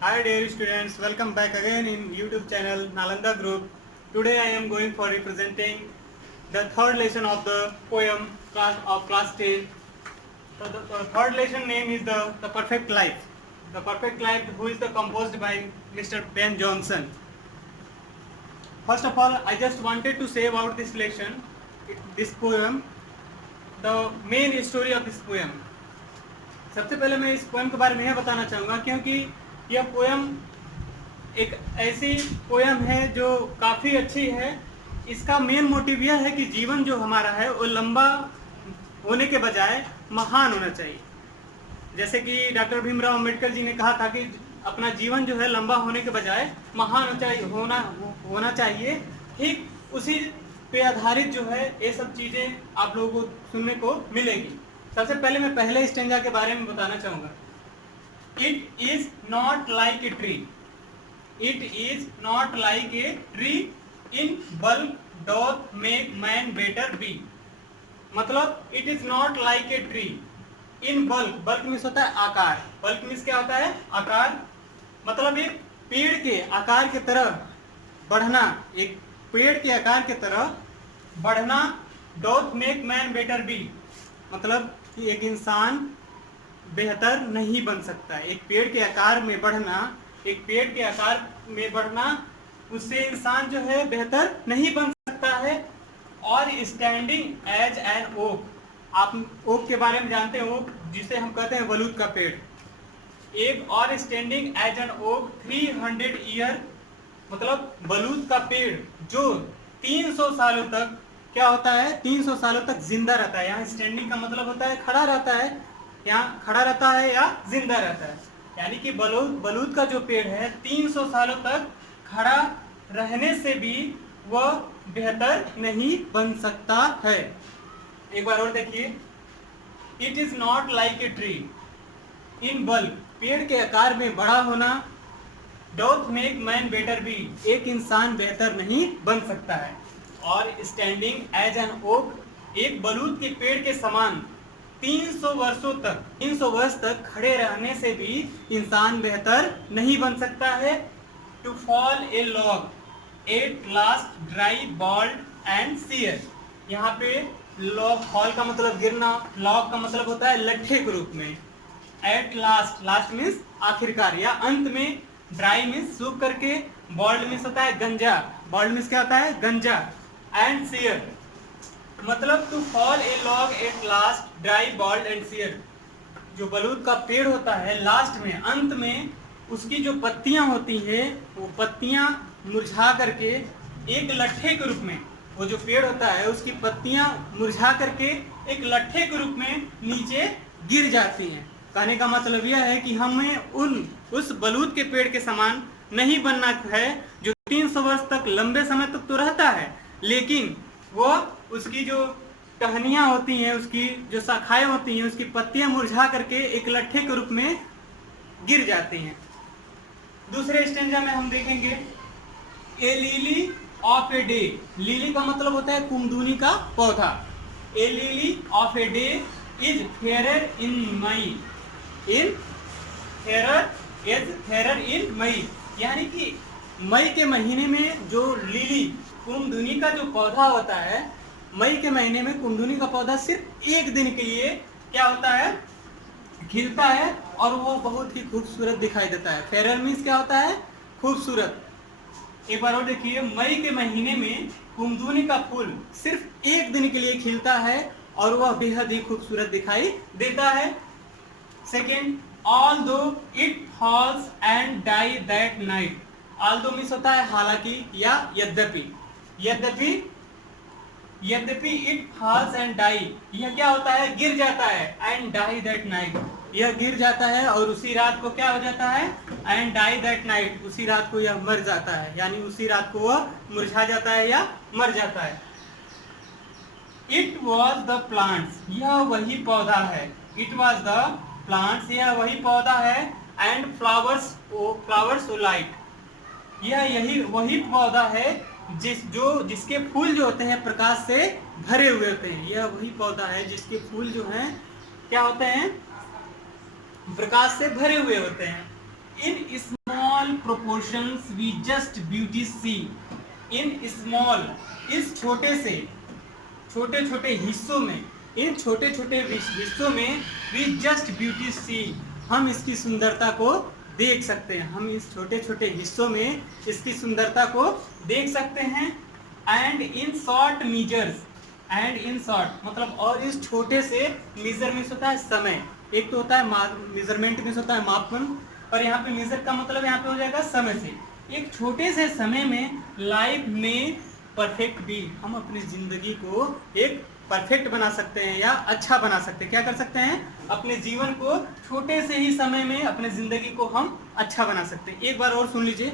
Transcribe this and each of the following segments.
Hi dear students, welcome back again in YouTube channel Nalanda Group. Today I am going for representing the third lesson of the poem class 10. So the third lesson name is the Perfect Life. The Perfect Life, who is the composed by Mr. Ben Jonson. First of all, I just wanted to say about this lesson, this poem, the main story of this poem. सबसे पहले मैं इस poem के बारे में यह बताना चाहूँगा क्योंकि यह पोएम एक ऐसी पोएम है जो काफ़ी अच्छी है। इसका मेन मोटिव यह है कि जीवन जो हमारा है वो लंबा होने के बजाय महान होना चाहिए। जैसे कि डॉक्टर भीमराव अम्बेडकर जी ने कहा था कि अपना जीवन जो है लंबा होने के बजाय महान होना चाहिए। ठीक उसी पे आधारित जो है ये सब चीज़ें आप लोगों को सुनने को मिलेगी। सबसे पहले मैं पहले स्टेंजा के बारे में बताना चाहूँगा। It is not like a tree, it is not like a tree in bulk doth make man better be. मतलब it is not like a tree in bulk, bulk means होता है आकार, बल्क मीन्स क्या होता है आकार, मतलब एक पेड़ के आकार की तरह बढ़ना, एक पेड़ के आकार की तरह बढ़ना। डोथ मेक मैन बेटर बी, मतलब कि एक इंसान बेहतर नहीं बन सकता। एक पेड़ के आकार में बढ़ना, एक पेड़ के आकार में बढ़ना, उससे इंसान जो है बेहतर नहीं बन सकता है। और स्टैंडिंग एज एन ओक, आप ओक के बारे में जानते हैं, ओक जिसे हम कहते हैं बलूत का पेड़। एक और standing as an oak 300 year, मतलब बलूत का पेड़ जो 300 सालों तक क्या होता है, 300 सालों तक जिंदा रहता है। यहाँ स्टैंडिंग का मतलब होता है खड़ा रहता है, यहाँ खड़ा रहता है या जिंदा रहता है। यानी कि बलूत का जो पेड़ है 300 सालों तक खड़ा रहने से भी वह बेहतर नहीं बन सकता है। एक बार और देखिए, it is not like a tree in bulk, पेड़ के आकार में बड़ा होना। डोथ मेक मैन बेटर बी, एक इंसान बेहतर नहीं बन सकता है। और स्टैंडिंग एज एन ओक, एक बलूत के पेड़ के समान 300 वर्षों तक, 300 वर्ष तक खड़े रहने से भी इंसान बेहतर नहीं बन सकता है। To fall a log at last dry bald and sear, यहाँ पे लॉग, फॉल का मतलब गिरना, लॉग का मतलब होता है लट्ठे के रूप में। एट लास्ट, लास्ट मीन्स आखिरकार या अंत में, ड्राई मीन्स सूख करके, बॉल्ड मीन्स होता है गंजा, बॉल्ड मीन्स क्या होता है गंजा, एंड सीयर मतलब to fall a log at last dry bald and sear. जो बलूत का पेड़ होता है लास्ट में, अंत में उसकी जो पत्तियां होती है वो पत्तियां मुरझा करके एक लट्ठे के रूप में, वो जो पेड़ होता है उसकी पत्तियां मुरझा करके एक लट्ठे के रूप में नीचे गिर जाती हैं। कहने का मतलब यह है कि हमें उस बलूत के पेड़ के समान नहीं बनना है जो 300 वर्ष तक लंबे समय तक तो रहता है, लेकिन वो उसकी जो टहनियाँ होती हैं, उसकी जो शाखाएं होती हैं, उसकी पत्तियां मुरझा करके एक लट्ठे के रूप में गिर जाती हैं। दूसरे स्टेंजा में हम देखेंगे a lily of a day, lily का मतलब होता है कुमदुनी का पौधा। A lily of a day is fair in May, in fair in May, यानी कि मई के महीने में जो लिली कुमदुनी का जो पौधा होता है, मई के महीने में कुमदुनी का पौधा सिर्फ एक दिन के लिए क्या होता है, खिलता है और वो बहुत ही खूबसूरत दिखाई देता है। फेयर मीन्स क्या होता है, खूबसूरत। एक बार और देखिए, मई के महीने में कुमदुनी का फूल सिर्फ एक दिन के लिए खिलता है और वह बेहद ही खूबसूरत दिखाई देता है। Second, although it falls and die that night, although means होता है हालांकि या यद्यपि, यद्यपि इट फॉल्स एंड डाई, यह क्या होता है, गिर जाता है, एंड डाई दैट नाइट, यह गिर जाता है और उसी रात को क्या हो जाता है, एंड डाई दैट नाइट, उसी रात को यह मर जाता है, यानी उसी रात को वह मुरझा जाता है या मर जाता है। इट वॉज द प्लांट्स, यह वही पौधा है, इट वॉज द प्लांट्स, यह वही पौधा है, एंड फ्लावर्स लाइट, यही वही पौधा है जिसके फूल जो होते हैं प्रकाश से भरे हुए होते हैं। यह वही पौधा है जिसके फूल जो हैं क्या होते हैं, प्रकाश से भरे हुए होते हैं। In small proportions we just beauty see. In small, इस छोटे से, छोटे छोटे हिस्सों में, इन छोटे छोटे हिस्सों में वी जस्ट ब्यूटी सी, हम इसकी सुंदरता को देख सकते हैं। हम इस छोटे छोटे हिस्सों में इसकी सुंदरता को देख सकते हैं। And in short measures, and in short मतलब, और इस छोटे से मीजर मीन्स होता है समय, एक तो होता है मेजरमेंट मीन्स होता है मापन, और यहाँ पे मेजर का मतलब यहाँ पे हो जाएगा समय से। एक छोटे से समय में लाइफ में परफेक्ट भी, हम अपनी जिंदगी को एक परफेक्ट बना सकते हैं या अच्छा बना सकते हैं। क्या कर सकते हैं? अपने जीवन को छोटे से ही समय में अपने जिंदगी को हम अच्छा बना सकते हैं। एक बार और सुन लीजिए।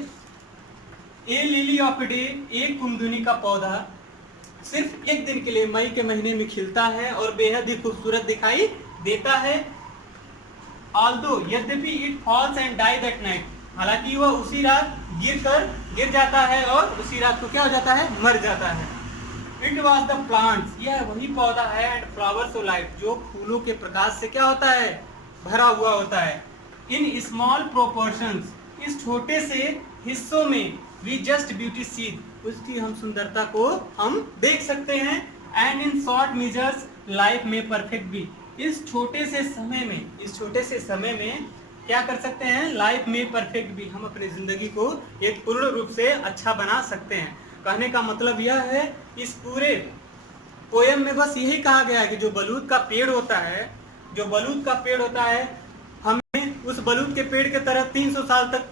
ए लिली ऑफ डे, एक कुमदुनी का पौधा सिर्फ एक दिन के लिए मई के महीने में खिलता है और बेहद ही खूबसूरत दिखाई देता है। ऑल्दो, यद्यपि it falls and dies at night, हालांकि वह उसी रात गिर जाता है और उसी रात को क्या हो जाता है? मर जाता है। इट वॉज द प्लांट्स, यह वही पौधा है, एंड फ्लावर्स सो लाइट, जो फूलों के प्रकाश से क्या होता है? भरा हुआ होता है। इन स्मॉल प्रोपोर्शंस, इस छोटे से हिस्सों में वी जस्ट ब्यूटी सी, उसकी हम सुंदरता को हम देख सकते हैं। And in short measures life में परफेक्ट भी, इस छोटे से समय में, इस छोटे से समय में क्या कर सकते हैं? लाइफ में परफेक्ट भी, हम अपनी जिंदगी को एक पूर्ण रूप से अच्छा बना सकते हैं। कहने का मतलब यह है, इस पूरे पोयम में बस यही कहा गया है कि जो बलूत का पेड़ होता है, जो बलूत का पेड़ होता है, हमें उस बलूत के पेड़ के तरह 300 साल तक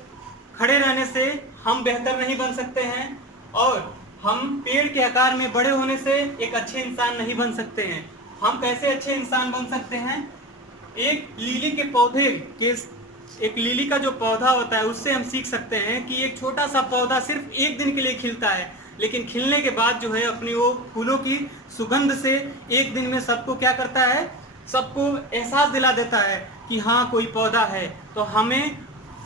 खड़े रहने से हम बेहतर नहीं बन सकते हैं, और हम पेड़ के आकार में बड़े होने से एक अच्छे इंसान नहीं बन सकते हैं। हम कैसे अच्छे इंसान बन सकते हैं? एक लीली के पौधे के, एक लीली का जो पौधा होता है उससे हम सीख सकते हैं कि एक छोटा सा पौधा सिर्फ एक दिन के लिए खिलता है, लेकिन खिलने के बाद जो है अपनी वो फूलों की सुगंध से एक दिन में सबको क्या करता है? सबको एहसास दिला देता है कि हाँ कोई पौधा है। तो हमें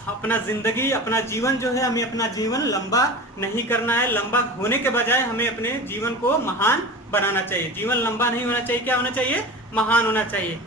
अपना जिंदगी, अपना जीवन जो है, हमें अपना जीवन लंबा नहीं करना है। लंबा होने के बजाय हमें अपने जीवन को महान बनाना चाहिए। जीवन लंबा नहीं होना चाहिए, क्या होना चाहिए? महान होना चाहिए।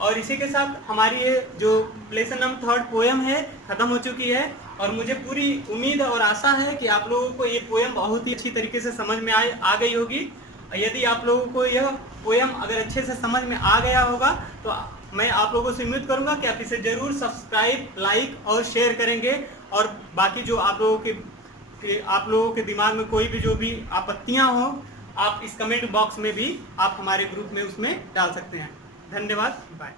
और इसी के साथ हमारी ये जो लेसन नंबर 3 पोयम है खत्म हो चुकी है, और मुझे पूरी उम्मीद और आशा है कि आप लोगों को ये पोयम बहुत ही अच्छी तरीके से समझ में आ गई होगी। यदि आप लोगों को यह पोयम अगर अच्छे से समझ में आ गया होगा तो मैं आप लोगों से उम्मीद करूंगा कि आप इसे जरूर सब्सक्राइब, लाइक और शेयर करेंगे। और बाकी जो आप लोगों के दिमाग में कोई भी जो भी आपत्तियां हो, आप इस कमेंट बॉक्स में भी आप हमारे ग्रुप में उसमें डाल सकते हैं। धन्यवाद, बाय।